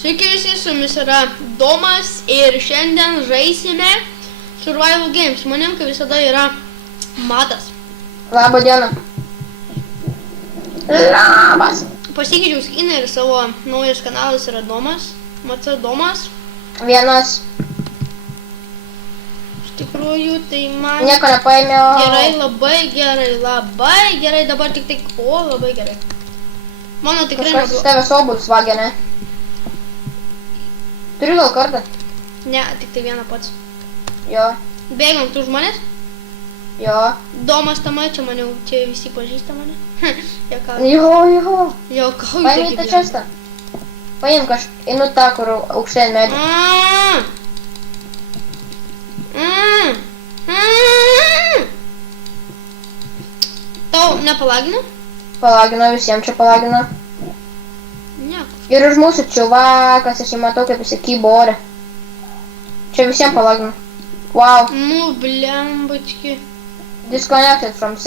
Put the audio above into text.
Sveiki visi, su jumis yra Domas ir šiandien žaisime Survival Games. Manim, kaip visada, yra Matas. Labą dieną. Labas. Pasikeičiau skiną ir savo naujas kanalas yra Domas. Matas Domas. Vienas. Iš tikrųjų, tai man Nieko nepaėmiau. gerai, labai gerai. Dabar tik tai, labai gerai. Mano tikrai Kažkas iš tavęs obuolius vagia, ne? Turiu gal kartą? Ne, tik tai vieną pats. Jo. Bėgam tu žmonės? Jo. Domas Tama, čia maniau, čia visi pažįsta mane. Jo. Juokauju. Paėmė tą čestą. Paėm einu tą, kur aukštien medį. Tau nepalagino? Palagino, visiems čia palagino. Ne. Ir už mūsų čiuvakas, aš jį matau, kaip jis kybo ore. Čia visiems palagino. Wow. Nu, blembački. Disconnected from